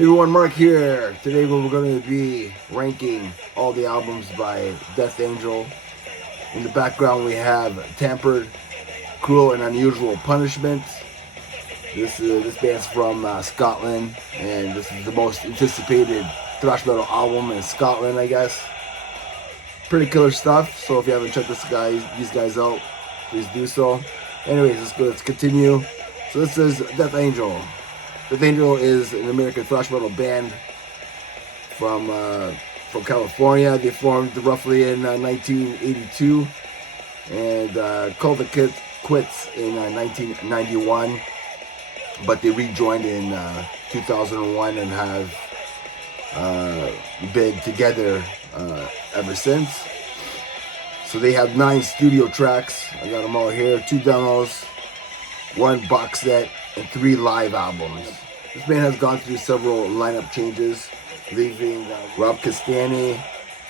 Hey everyone, Mark here. Today we're going to be ranking all the albums by Death Angel. In the background we have Tampered, Cruel and Unusual Punishment. This band's from Scotland, and this is the most anticipated thrash metal album in Scotland, I guess. Pretty killer stuff, so if you haven't checked these guys out, please do so. Anyways, let's continue. So this is Death Angel. Death Angel is an American thrash metal band from California. They formed roughly in 1982 and called the quits in 1991, but they rejoined in 2001 and have been together ever since. So they have 9 studio tracks. I got them all here. 2 demos, 1 box set, and 3 live albums. This band has gone through several lineup changes, leaving Rob Castani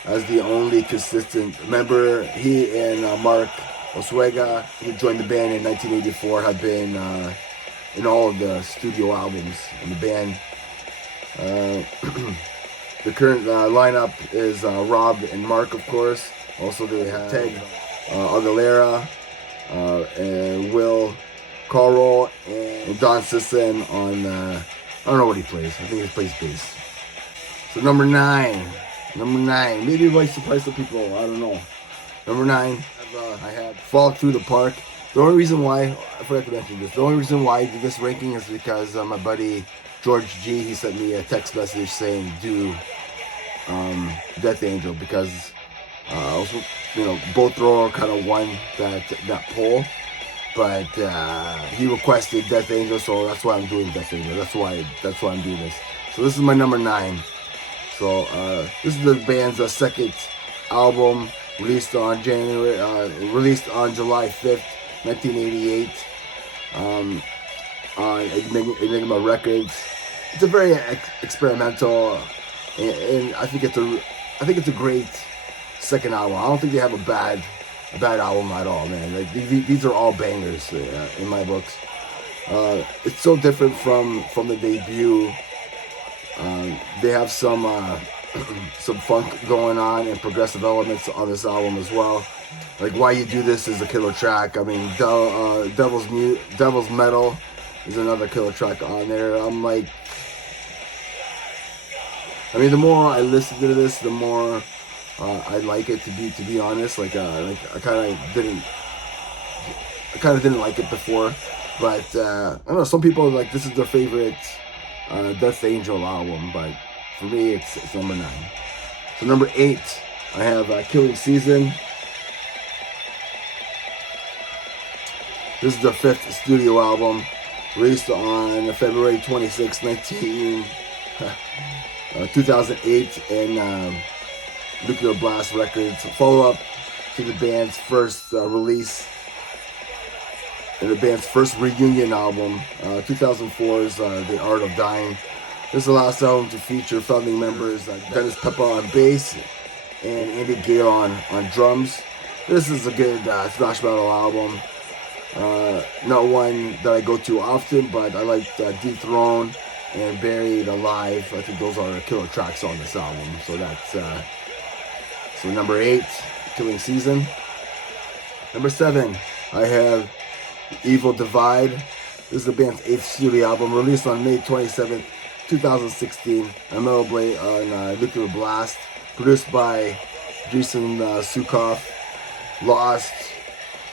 as the only consistent member. He and Mark Oswega, who joined the band in 1984, have been in all of the studio albums in the band. The current lineup is Rob and Mark, of course. Also, they have Ted Aguilera and Will Carroll and Don Sisson on, I don't know what he plays. I think he plays bass. So number 9. Maybe it might surprise some people, I don't know. Number 9, I had Fall Through the Park. The only reason why, I forgot to mention this, the only reason why I did this ranking is because my buddy George G, he sent me a text message saying do Death Angel, because also, both Thrower kind of won that poll. But he requested Death Angel, so that's why I'm doing Death Angel. That's why I'm doing this. So this is my number 9. So this is the band's second album, released on July 5th, 1988, on Enigma Records. It's a very experimental, and I think it's a great second album. I don't think they have a bad album at all, man. Like these are all bangers in my books. It's so different from the debut. They have some funk going on and progressive elements on this album as well. Like Why You Do This is a killer track. I mean, Devil's Metal is another killer track on there. The more I listen to this, the more I like it, to be honest. I kind of didn't like it before, but I don't know. Some people this is their favorite Death Angel album, but for me, it's number 9. So number 8, I have Killing Season. This is the 5th studio album, released on February 26, 2008, in Nuclear Blast Records. Follow-up to the band's first release and the band's first reunion album, 2004's The Art of Dying. This is the last album to feature founding members Dennis Peppa on bass and Andy Gale on drums. This is a good thrash metal album. Not one that I go to often, but I like Dethrone and Buried Alive. I think those are killer tracks on this album. So that's so number 8, Killing Season. Number 7, I have Evil Divide. This is the band's 8th studio album, released on May 27th, 2016. On Metal Blade on Nuclear Blast, produced by Jason Sukoff. Lost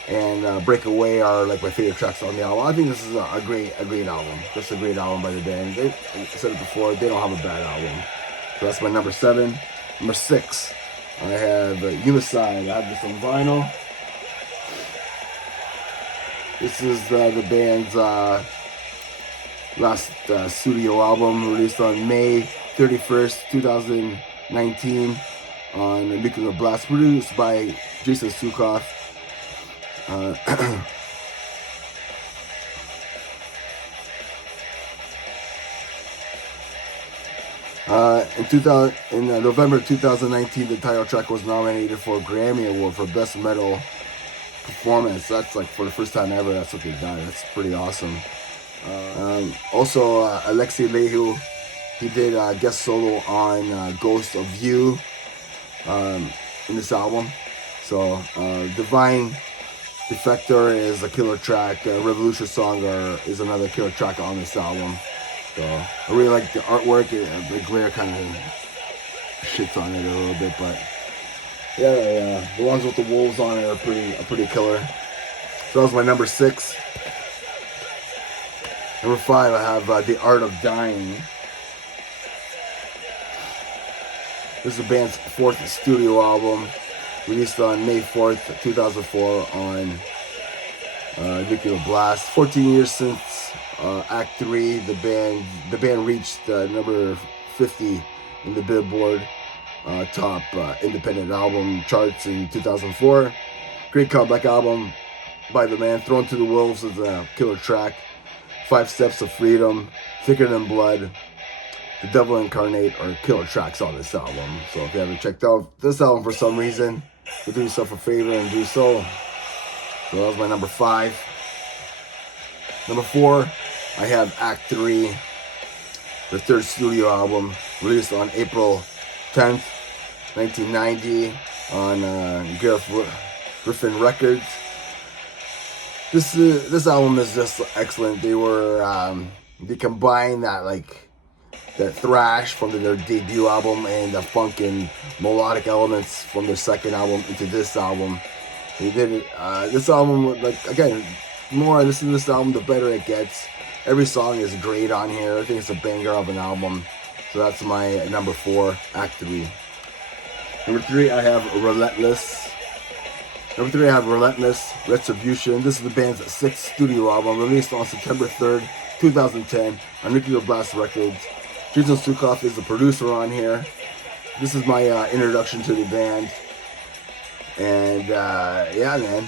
and Breakaway are my favorite tracks on the album. I think this is a great album. Just a great album by the band. I said it before, they don't have a bad album. So that's my number 7. Number 6, I have Unicide. I have this on vinyl. This is the band's last studio album, released on May 31st, 2019 on Nuclear Blast, produced by Jason Sukoff. In November 2019, the title track was nominated for a Grammy Award for Best Metal Performance. That's for the first time ever. That's what they've done. That's pretty awesome. Also, Alexei Lehu He did a guest solo on Ghost of You in this album. So Divine Defector is a killer track. Revolution Song is another killer track on this album. So I really like the artwork. The glare kind of shits on it a little bit, but yeah, the ones with the wolves on it are pretty killer. So that was my number 6. Number 5, I have The Art of Dying. This is the band's 4th studio album, released on May 4th, 2004 on Nuclear Blast. 14 years since Act 3, the band reached number 50 in the Billboard top independent album charts in 2004. Great comeback album by the man. Thrown to the Wolves is a killer track. 5 Steps of Freedom, Thicker Than Blood, The Devil Incarnate are killer tracks on this album. So if you haven't checked out this album for some reason, do yourself a favor and do so. So that was my number 5. Number 4, I have Act 3, the 3rd studio album, released on April 10th, 1990 on Gareth Griffin Records. This album is just excellent. They combine that thrash from their debut album and the funk and melodic elements from their 2nd album into this album. They did it. This album, again, the more I listen to this album, the better it gets. Every song is great on here. I think it's a banger of an album. So that's my number 4, Act 3. Number 3, I have Relentless. Retribution. This is the band's 6th studio album, released on September 3rd, 2010 on Nuclear Blast Records. Jason Sukoff is the producer on here. This is my introduction to the band. And yeah, man,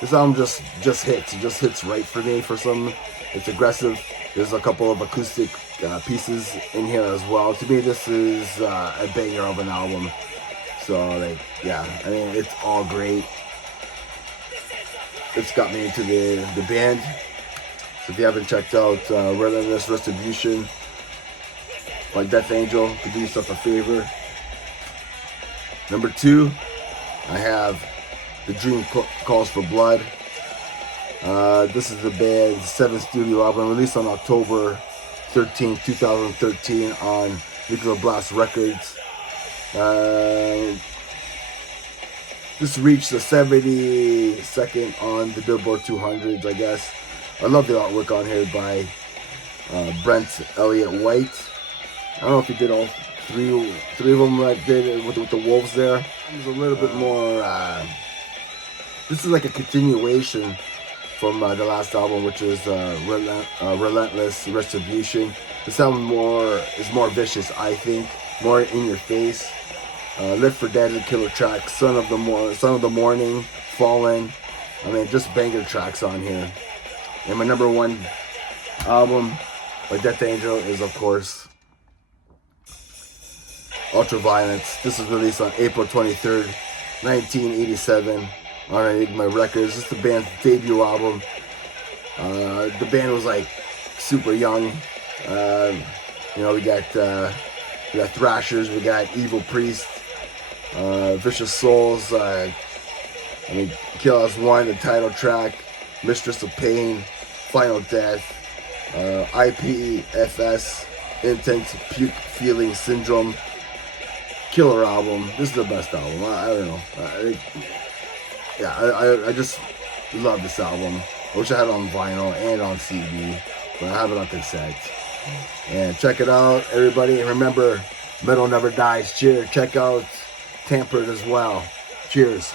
this album just hits. It just hits right for me for some. It's aggressive. There's a couple of acoustic pieces in here as well. To me, this is a banger of an album. So, yeah, I mean, it's all great. It's got me into the band. So if you haven't checked out Relentless Retribution by Death Angel, could do yourself a favor. Number 2, I have The Dream Calls for Blood. This is the band's 7th studio album, released on October 13, 2013 on Nuclear Blast Records. This reached the 72nd on the Billboard 200s, I guess. I love the artwork on here by Brent Elliott White. I don't know if he did all three of them that did it with the wolves there. It was a little bit more. This is like a continuation from the last album, which is Relentless Retribution. This album is more vicious, I think, more in your face. Live for Dead, the killer track. Son of the Morning, Fallen. I mean, just banger tracks on here. And my number 1 album by Death Angel is, of course, Ultraviolence. This was released on April 23rd, 1987 on Enigma Records. This is the band's debut album. The band was super young. We got Thrashers, we got Evil Priest, Vicious Souls, Kill Us One, the title track, Mistress of Pain, Final Death, IPFS, Intense Puke Feeling Syndrome, killer album. This is the best album. I don't know. I just love this album. I wish I had it on vinyl and on CD, but I have it on cassette. And check it out, everybody. And remember, metal never dies. Cheers. Check out Tampered as well. Cheers.